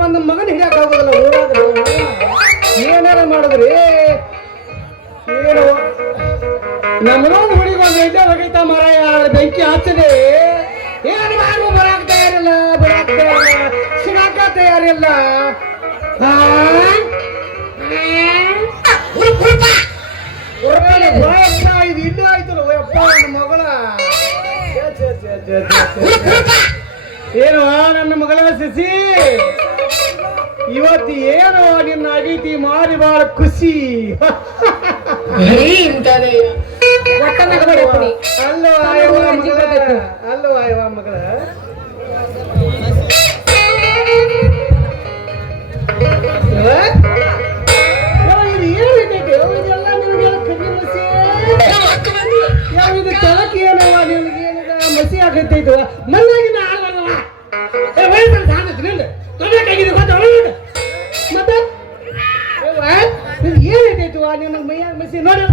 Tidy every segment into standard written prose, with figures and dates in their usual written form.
ಬಂದ ಮಗನ ಹಿಡಿಯಕ್ ಆಗೋದಿಲ್ಲ ಊರಾಗ ಏನಾರ ಮಾಡಿದ್ರಿ ಏನು ನಮ್ಮನೊಂದು ಹುಡುಗ ಒಂದು ಎಡ್ಡೆ ಹೊಗೈತ ಮರಾಯ ಬೆಂಕಿ ಹಚ್ಚದೆ ಏನು ಮಾಡು ಬರಾಕ್ ತಯಾರಿಲ್ಲ ಸಿಗಾಕ ತಯಾರಿಲ್ಲ ಇದು ಇಲ್ಲೂ ಆಯ್ತಲ್ಲ ಯಪ್ಪ ನನ್ನ ಮಗಳ ಏನು ನನ್ನ ಮಗಳ ಸಸಿ ಇವತ್ತು ಏನು ನಿನ್ನ ಅಡಿತಿ ಮಾರಿ ಬಾಳ ಖುಷಿ ಅಲ್ಲೋ ಆಯವ ಮಗಳ ಇದು ತಲಕ್ಕೆ ಏನವ ನಿನಗೆ ಏನದ ಮಸಿ ಆಗೈತೈತು ಮನ್ನಾಗಿ ನಾ ಆಗಲ್ಲವ ಮತ್ತೆ ಏನೈತೈತು ನಿನಗೆ ಮೈಯಾಗ ಮಸಿ ನೋಡಿ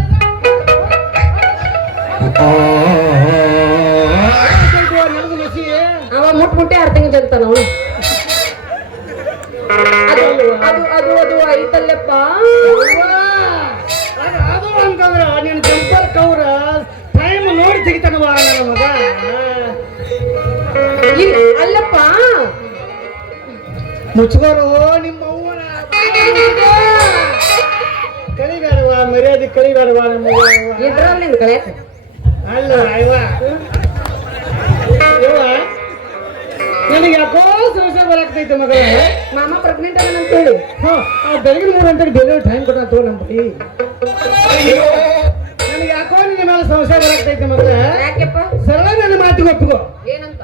ನನಗೆ ಮಸಿ ಅವ ಮುಟ್ಟೆ 6 ತಿಂಗಳು ಜಗ್ತಾನ ಅವನು ಅದು ಐತಲ್ಲಪ್ಪ ಅದು ಅಂತಂದ್ರ ನಿನ್ನ ಜಂಪರ್ಕ್ ಅವ್ರ ಟೈಮ್ ನೋಡಿ ತೆಗಿತಾನವ ನನ್ನ ಮಗ ಅಲ್ಲಪ್ಪ ಮುಚ್ಕೋರು ನಿಮ್ಮ ಅವ್ವನ ಕಳಿಬೇಡವ ಮರ್ಯಾದೆ ಕಳಿಬೇಡವ ನಮ್ಮ ಇದ್ರಲ್ಲಿ ಕಳೆ ಅಲ್ಲ ಅಯ್ಯವ ನನಗೆ ಯಾಕೋ ಸಮಸ್ಯೆ ಬರಾಕ್ತೈತೆ ಮಗ ಮಾಮ ಪ್ರೆಗ್ನೆಂಟ್ ಅದ ಅಂತ ಹೇಳಿ ಬೆಳಗಿನ 3 ಗಂಟೆಗೆ ಡೆಲಿವರಿ ಟೈಮ್ ಕೊಟ್ಟ ತೋ ನಮ್ಮ ಬೈ ನನಗೆ ಯಾಕೋ ನಿನ್ನ ಮೇಲೆ ಸಮಸ್ಯೆ ಬರಾಕ್ತೈತೆ ಮಗ ಯಾಕೆಪ್ಪ ಸರಳ ನನ್ನ ಮಾತಿಗೆ ಒಪ್ಪಿಕೋ ಏನಂತ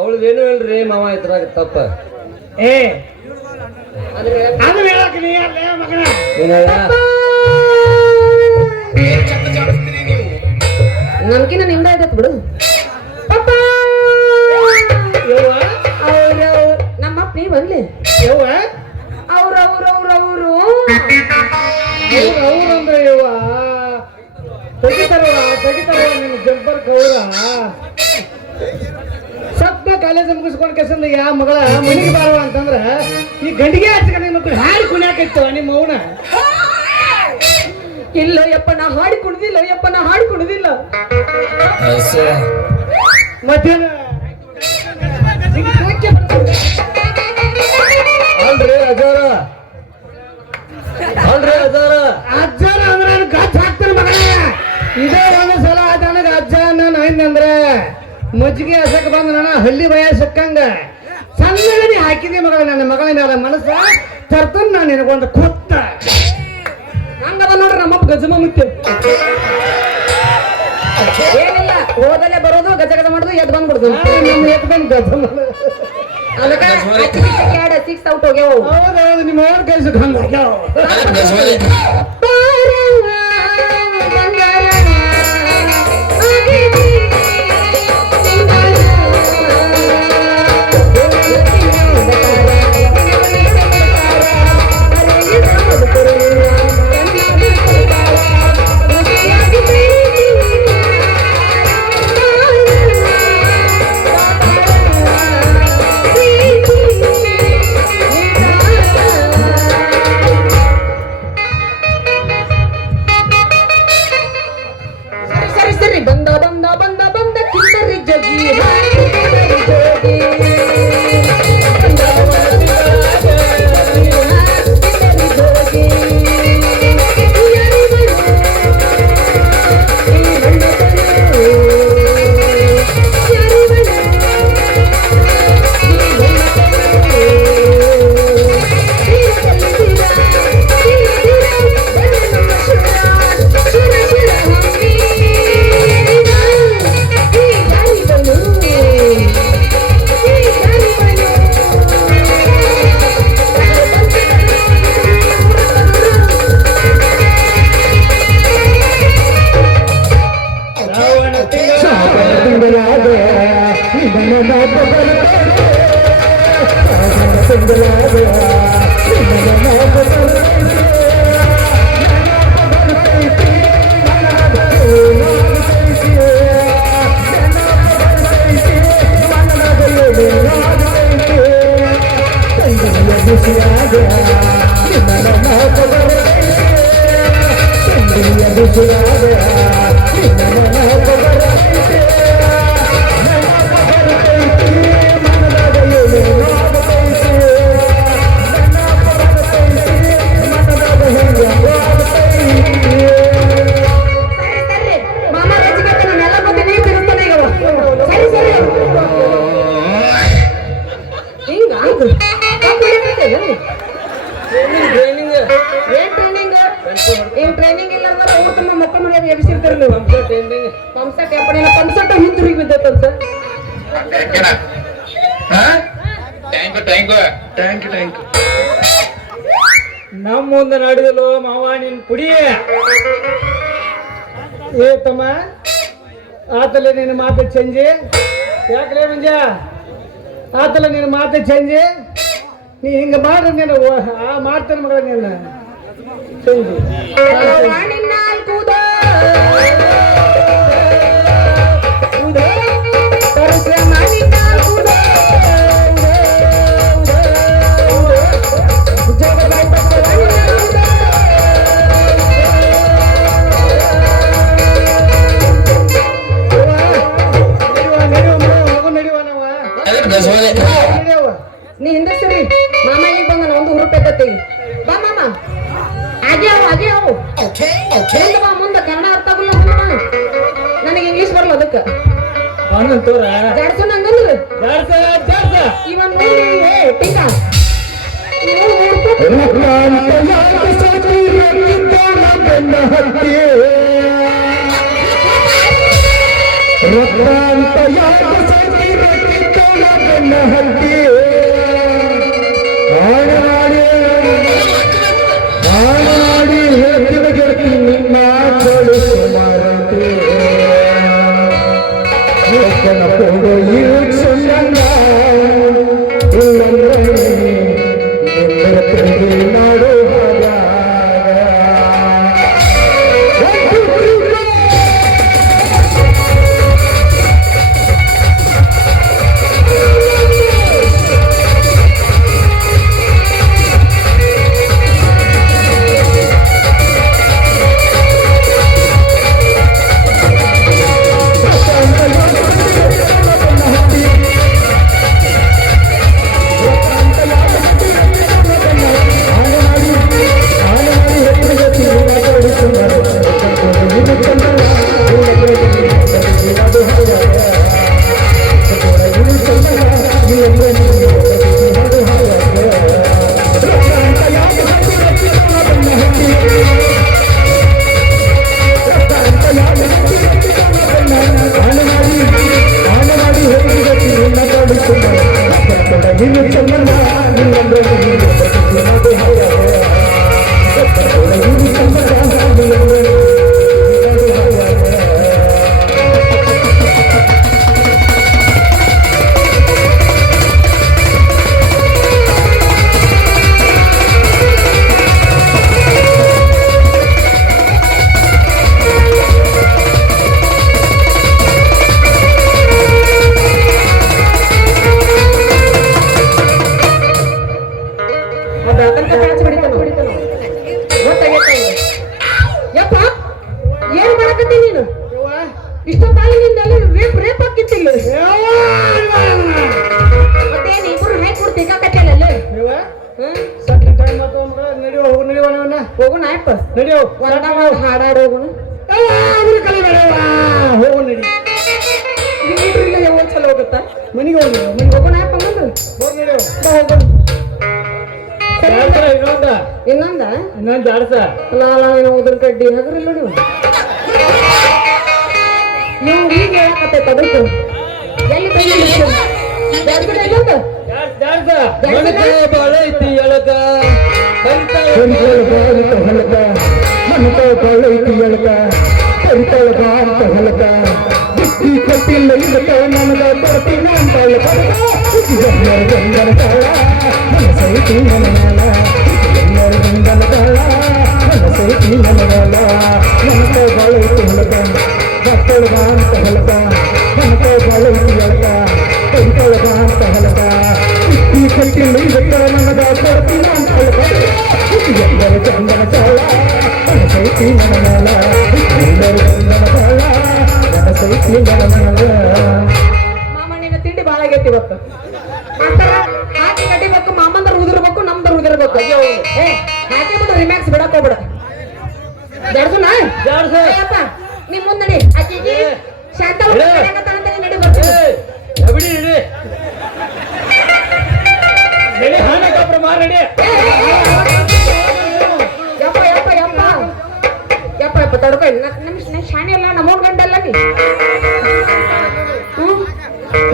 ಅವಳದೇನು ಹೇಳ್ರಿ ಮಾವ ಇದ್ರಾಗ ತಪ್ಪ ಏ ಅದು ಹೇಳಕ್ಕೆ ನೀ ಅಲ್ಲೇ ಮಗನ ನಮ್ಕಿನ್ನ ನಿಂದ ಆಯ್ತತ್ ಬಿಡು ನಮ್ಮಪ್ಪ ನೀ ಬಂದ್ಲಿ ಅವ್ರವ್ರು ಅವ್ರಂದ್ರೆ ಯವ್ವ ತೆಗಿತಾರವ ನಿನ್ನ ಜಂಪರ್ ಕೌರ ಸಪ್ಪ ಕಾಲೇಜ್ ಮುಗಿಸ್ಕೊಂಡು ಕೆಸಂದ ಯಾ ಮಗಳ ಮನೆಗೆ ಬಾರವ ಅಂತಂದ್ರ ಈ ಗಂಡಿಗೆ ಹಚ್ಕೊಂಡು ಮಕ್ಕಳು ಹಾಡಿ ಕುಣಿಯಾಕೈತವ ನಿಮ್ಮ ಅವನ ಇಲ್ಲ ಯಪ್ಪ ನಾ ಹಾಡಿ ಕುಣಿದಿಲ್ಲ ಮಧ್ಯಾಹ್ನ ಅಲ್ರಿ ಅಜ್ಜನ ಅಂದ್ರೆ ನಾನು ಗಚ್ ಹಾಕ್ತೀನಿ ಮಗನ ಇದೇ ಒಂದು ಸಲ ನನಗೆ ಅಜ್ಜ ನಾನು ಅಂದ್ರೆ ಮಜ್ಜಿಗೆ ಹಸಕ್ ಬಂದು ನಾನು ಹಳ್ಳಿ ಭಯ ಸಿಕ್ಕಂಗ ಸಣ್ಣಗಡಿ ಹಾಕಿದೆ ಮಗಳ ನನ್ನ ಮಗಳ ಮೇಲೆ ಮನಸ್ಸ ತರ್ತನ್ ನಾನು ನಿನಗೊಂದು ಕೊತ್ತ ಹಂಗದ ನೋಡ್ರಿ ನಮ್ಮಪ್ಪ ಗಜಮ ಮುಖ್ಯ ಏನಿಲ್ಲ ಹೋದಲ್ಲೇ ಬರೋದು ಗಜ ಮಾಡೋದು ಎದ್ ಬಂದ್ಬಿಡುದು ನಮ್ಮ ಎತ್ ಬಂದು ಗಜ ಅದಕ್ಕೆ 6 ಔಟ್ ಹೋಗ್ಯಾವ ಹೌದೌದು ನಿಮ್ಮ ಅವ್ರ ಕೈ ಸಿಕ್ಕಂಗ ಬಂದ ಕಿಂದರಿ ಜಗಿ ಬಿಸಿಯಾದ ನಿನ್ನ ನೆನಪ ಬರತೈತೆ ಚಂದ್ರಿಯ ಬಿಸಿಯಾದ ನಿನ್ನ ನೆನಪ ಬರತೈತೆ ನೆನಪ ಬರತೈತೆ ಮನದಾಗ ಏನೇನೋ ಆಗತೈತೆ ನೆನಪ ಬರತೈತೆ ಮನದಾಗ ಹೆಂಗೋ ಆಗತೈತೆ ಮಾಮ ರಚಿಗೆ ನೆಲ ಮತ್ತೆ ನೀರು ತಿರುತ್ತಾನೆ ಈಗ ಸರಿ ಸರಿ ಹಿಂಗ ಟ್ರೈನಿಂಗ್ ಏನ್ ಟ್ರೈನಿಂಗ್ ಏನ್ ಟ್ರೈನಿಂಗ್ ಇಲ್ಲ ಅಂದ್ರೆ ಅವ್ರು ತುಂಬ ಮಕ್ಕಳ ಮನೆಯಾಗ ಎಬ್ಸಿರ್ತಾರೆ ನೀವು ಟ್ರೈನಿಂಗ್ ಪಂಪ್ಸೆಟ್ ಯಾಪಡಿಲ್ಲ ಪಂಪ್ಸೆಟ್ ಹಿಂತಿರುಗಿ ಬಿದ್ದೈತಂತ ಟ್ಯಾಂಕ್ ನಮ್ಮ ಮುಂದೆ ನಡೆದಲು ಮಾವ ನಿನ್ ಕುಡಿ ಏ ತಮ್ಮ ಆತಲೆ ನಿನ್ನ ಮಾತು ಚಂಜಿ ಯಾಕಲೇ ಮಂಜ ಆತಲೆ ನಿನ್ನ ಮಾತು ಚಂಜಿ ನೀ ಹಿಂಗ ಮಾಡ್ರಿ ನೀನು ಮಾಡ್ತೇನೆ ಮಗಳ ನೀನು ಚಂಜಿ ನೀ ಹಿಂದೆ ಸರಿ ಮಾಮ ಈಗ ಬಂದ ಒಂದು ಹುರುಪ್ ಎತ್ತೈತಿ ಬಾ ಮಾಮ ಹಾಗೆ ಅವು ಮುಂದೆ ಬಾ ಮುಂದೆ ಕನ್ನಡ ಅರ್ಥ ಆಗಲ್ಲ ಮುಂದೆ ಬಾ ನನಗೆ ಇಂಗ್ಲೀಷ್ ಬರಲ್ಲ ಅದಕ್ಕೆ ತೋರ ಜಾಡ್ಸು ನಂಗಂದ್ರೆ ಜಾಡ್ಸ ಇವನ್ ನೋಡಿ ಏ ಟೀಕಾ ಯಪ್ಪ ಏನ್ ಮಾಡಕತ್ತಿ ನೀನು ಇಷ್ಟೊತ್ತಾಗಿ ನಿಂದಲ್ಲಿ ರೇಪ್ ರೇಪ್ ಹಾಕಿತ್ತಿಲ್ಲ ಮತ್ತೆ ಇಬ್ರು ಹ್ಯಾಕ್ ಕೊಡ್ತಿ ಕಾಕತ್ತಲ್ಲ ಹೋಗೋಣ ಅಪ್ಪ ನಡಿಯೋ ಹಾಡಾಡ ಹೋಗೋಣ ಹೋಗು ನಡಿ ಯಾವಾಗ ಚಲೋ ಹೋಗುತ್ತಾ ಮನೆಗೆ ಹೋಗಿ ಹೋಗೋಣ ಅಪ್ಪ ಮುಂದೆ ಹೋಗಿ ನಡಿಯೋ ಹೋಗೋಣ ಇನ್ನೊಂದ ಇನ್ನೊಂದ ಜಾಡ್ಸ ಅಲ್ಲ ಉದ್ರ ಕಡ್ಡಿ ಹಗರಿಲ್ಲ ನೀವು ನೀವು ಈಗ ಹೇಳಕತ್ತೈತೆ ಅದಕ್ಕೆ ಎಲ್ಲಿ ಬಾಳ ಐತಿ ಎಳಕ ಹೊಲಕ ಮನಕ ಬಾಳೈತಿ ಎಳಕ ಕರಿತಾಳ ಬಾಂತ ಹೊಲಕ ಬುದ್ಧಿ ಕೊಟ್ಟಿಲ್ಲ ಇಲ್ಲಕ ನನಗ ಕೊಡ್ತೀನಿ ಅಂತ ಗಂಗನ ತಾಳ ಮನಸೈತಿ ನನಗಾಲ ಗಂಗನ ತಾಳ ಮನಸೈತಿ ನನಗಾಲ ಮನಕ ಬಾಳೈತಿ ಹೊಲಕ ಮಕ್ಕಳು ಬಾಂತ ಹೊಲಕ ಮನಕ ಬಾಳೈತಿ ಎಳಕ ಕರಿತಾಳ ಬಾಂತ ಹೊಲಕ ಬುದ್ಧಿ ಕೊಟ್ಟಿಲ್ಲ ಇಲ್ಲಕ ನನಗ ಕೊಡ್ತೀನಿ ಮನಸೈತಿ ನನ್ನ ಮೇಲ ಎಲ್ಲರೂ ನನ್ನ ಬಾಳ ಮನಸೈತಿ ನನ್ನ ಮೇಲ ಮಾಮ ನಿನ್ನ ತಿಂಡಿ ಬಾಳ ಆಗೈತಿ ಇವತ್ತು ಆತರ ಹಾಕಿ ಕಡಿಬೇಕು ಮಾಮಂದ್ರ ಉದಿರ್ಬೇಕು ನಮ್ದ್ರ ಉದಿರ್ಬೇಕು ಏ ಹಾಕಿ ಬಿಡು ರಿಮ್ಯಾಕ್ಸ್ ಬಿಡಕ್ ಹೋಗ್ಬಿಡ ಜಡ್ಸುನ ಜಾಡ್ಸ. ಅಪ್ಪ ನಿಮ್ ಮುಂದ್ ನಡಿ ಆಕಿಗೆ ಶಾಂತ ನಡಿ ಬರ್ತೀನಿ ಬಿಡಿ ನಡಿ ನಡಿ ಹಾನ ಕಾಪ್ರ ಮಾರ್ ನಡಿ ಯಪ್ಪ ಯಪ್ಪ ಯಪ್ಪ ಯಪ್ಪ ಯಪ್ಪ ತಡ್ಕೊ ನಮ್ ಶಾಣೆ ಅಲ್ಲ ನಮ್ಮೂರ್ ಗಂಡ ಅಲ್ಲ ನೀ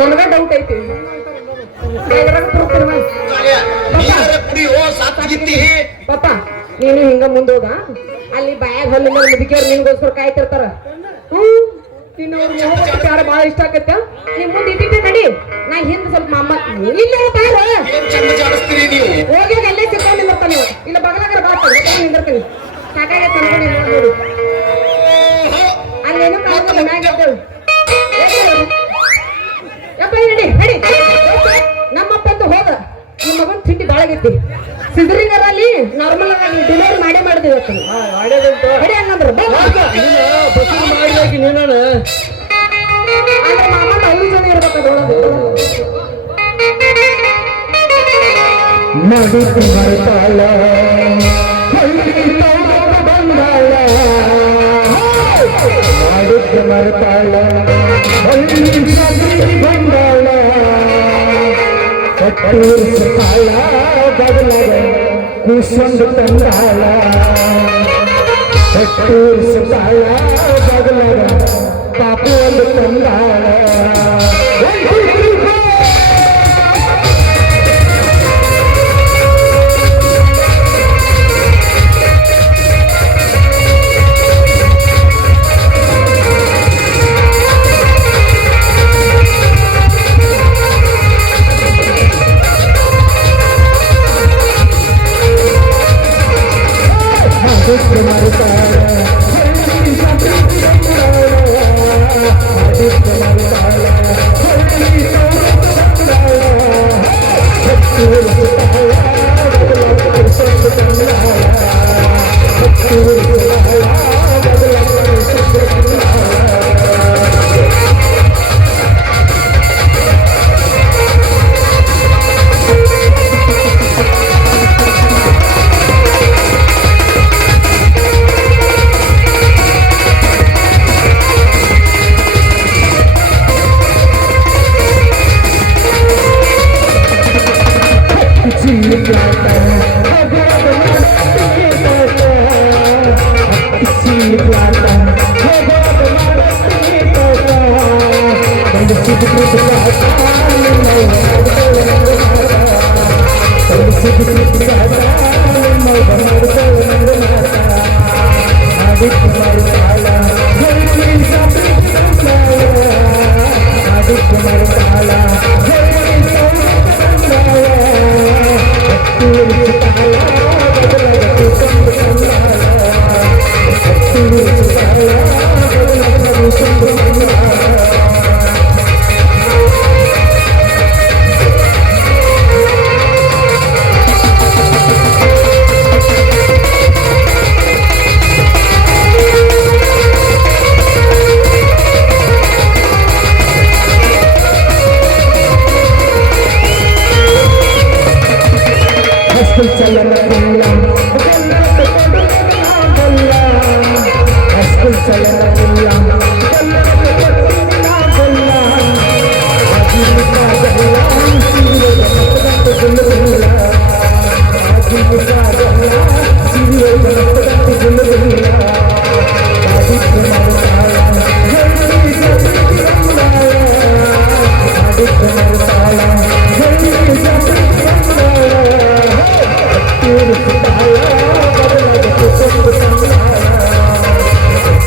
ನನಗ ಡೌಟ್ ಐತಿ ಪಾಪ ನೀನು ಹಿಂಗ ಮುಂದೋಗ ಅಲ್ಲಿ ಬಾಯಾಗ ಹಲ್ಲು ಮುದುಕಿಯವ್ರು ನಿನ್ಗೋಸ್ಕರ ಕಾಯ್ತಿರ್ತಾರ ನಿನ್ನ ಯಾರ ಬಾಳ ಇಷ್ಟ ಆಗತ್ತ ನಿಮ್ ಮುಂದೆ ಇಟ್ಟಿದ್ದೆ ನಡಿ ನಾ ಹಿಂದ್ ಸ್ವಲ್ಪ ಅಮ್ಮ ಇಲ್ಲ ಹೋಗಿ ಅಲ್ಲೇ ಸಿಕ್ಕೊಂಡು ನಿಂದಿರ್ತಾನೆ ಇಲ್ಲ ಬಗಲಾಗ ನಿಂದಿರ್ತೀನಿ ಸಾಕಾಗತ್ತೆ ನೋಡು ಅಲ್ಲೇನು ಕಾಯ್ತು ಮನ್ಯಾಗಿರ್ತೇವೆ ಯಪ್ಪ ನಡಿ ನಡಿ ನಮ್ಮಪ್ಪ ಅಂತ ಹೋದ ನಿಮ್ಮ ಮಗನ್ ತಿಂಡಿ ಬಾಳ ಆಗೈತಿ ಸಿದ್ರಿಂಗರ್ ಅಲ್ಲಿ ನಾರ್ಮಲ್ ಆಗಿ ಡೆಲಿವರಿ ಮಾಡಿದ್ವಿ ಇವತ್ತು ನಡಿ ಹಂಗಂದ್ರ ಬಸ್ಸಿಗೆ ಮಾಡ್ಬೇಕು ನೀನು ಅಂದ್ರೆ ಮಾಮ 5 ಜನ ಇರ್ಬೇಕು ನಡಿತು ಬರ್ತಾಳ ಬಂದಾಳ ಮಾಡಿದ್ದು ಮರ್ತಾಳ ಬಂದಾಳ ಕಟ್ಟೂರಿಸ್ತಾಳ ಬದಲಾಗ ಕೂಸೊಂದು ತಂದಾಳ ಕಟ್ಟೂರಿಸ್ತಾಳ ಬದಲಾಗ ಪಾಪು ಒಂದು ತಂದಾಳ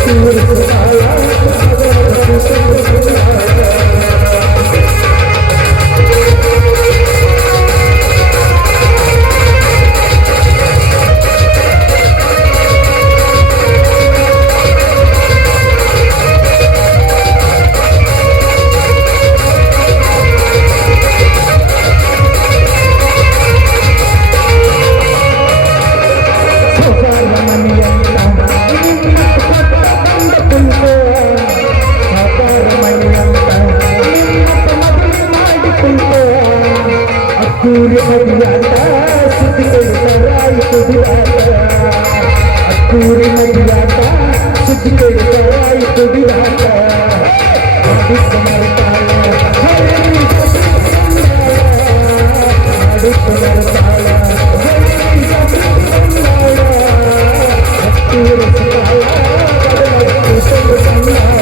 Beautiful. ಅದ್ದೂರಿ ಮದುವಾಟ ಸುದ್ದಿ ಕೇಳಿದರಾಯಿತು ದಿವಾಟ ಅದ್ದೂರಿ ಮದುವಾಟ ಸುದ್ದಿ ಕೇಳಿದರಾಯಿತು ದಿವಾಟ ಆಡಿಸ ಮರತಾಳ ಆಡಿಸ ಮರತಾಳ ಅದ್ದೂರಿ ಸುತ್ತಾಳ ಬದಲಾಯಿತು ಸಂಗಾಳ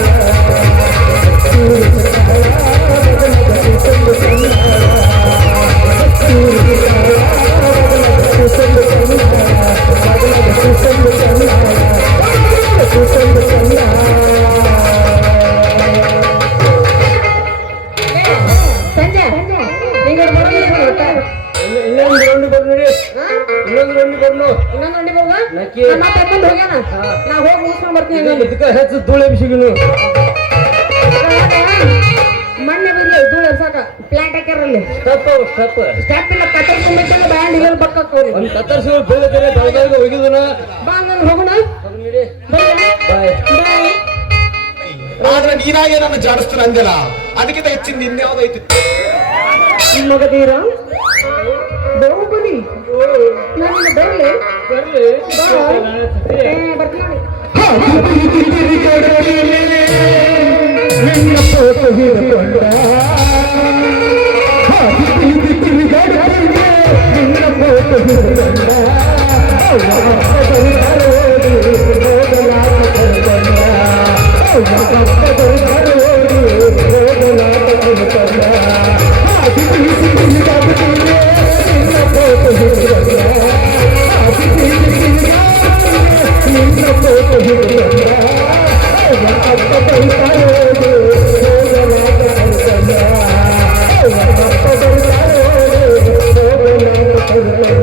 ಅದ್ದೂರಿ ಸುತ್ತಾಳ ಬದಲಾಯಿತು ಸಂಗಾಳ ಸಂಜೆ ನಿಂಗೆ ಬರೋದಿಲ್ಲ ಒಟ್ಟ ಇನ್ನೊಂದು ರೌಂಡ್ ಕೊಡು ನೋಡಿ ಇನ್ನೊಂದು ರೌಂಡ್ ಕೊಡು ಇನ್ನೊಂದು ರಂಡಿ ಬರೋದ ನಕ್ಕಿ. ನಮ್ಮ ತಗೊಂಡು ಹೋಗ್ಯಾನ ನಾ ಹೋಗಿ ಮುಗಿಸ್ಕೊಂಡ್ ಬರ್ತೀನಿ ಇನ್ನೊಂದು. ಇದಕ್ಕೆ ಹೆಚ್ಚು ಧೂಳು ಎಬ್ಸಿಗಿನು ಮೊನ್ನೆ ಬಂದ್ಲಿ ಧೂಳು ಎರ್ಸಾಕ ಪ್ಲಾಂಟ್ ಹಾಕ್ಯಾರಲ್ಲಿ ಸ್ಟೆಪ್ ಸ್ಟೆಪ್ ಸ್ಟೆಪ್ ಇಲ್ಲ ಕತ್ತರಿಸ್ಕೊಂಡ್ಬಿಟ್ಟಲ್ಲ ಬ್ಯಾಂಡ್ ಇಲ್ಲ ಬಕ್ಕವ್ರಿ ಒಂದು ಕತ್ತರಿಸಿ ಬೀಳ್ತಾರೆ ಬೆಳಗಾಗ ಒಗಿದನ ಬಾ ನಾನು ಹೋಗೋಣ ನೋಡಿ ಬಾಯ್ ಬಾಯ್ ಬಾಯ್ ಆದ್ರೆ ನೀನಾಗೆ ನನ್ನ ಜಾಡಿಸ್ತಾನ ಅಂದಿಲ್ಲ ಅದಕ್ಕಿಂತ ಹೆಚ್ಚಿನ ಇನ್ಯಾವ್ದೈತಿ ನಿಮ್ಮ ಮಗದೀರ ಬಾಹುಬಲಿ ನಾನು ಬರಲಿ ಬರ್ಲಿ ಬರ್ತೀನಿ ನಿನ್ನ ಫೋಟೋ ಹಿಡ್ಕೊಂಡ ನಿನ್ನ ಫೋಟೋ ಹಿಡ್ಕೊಂಡ Thank you.